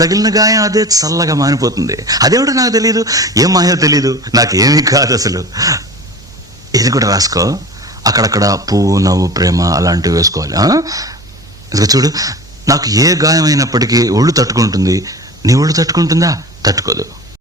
తగిలిన గాయం అదే చల్లగా మానిపోతుంది. అదేమిటో నాకు తెలియదు, ఏం మాయో తెలియదు, నాకేమీ కాదు అసలు. ఇది కూడా రాసుకో, అక్కడక్కడ పువ్వు, నవ్వు, ప్రేమ అలాంటివి వేసుకోవాలి. ఇదిగో చూడు, నాకు ఏ గాయం అయినప్పటికీ ఒళ్ళు తట్టుకుంటుంది, నీ ఒళ్ళు తట్టుకుంటుందా? తట్టుకోదు.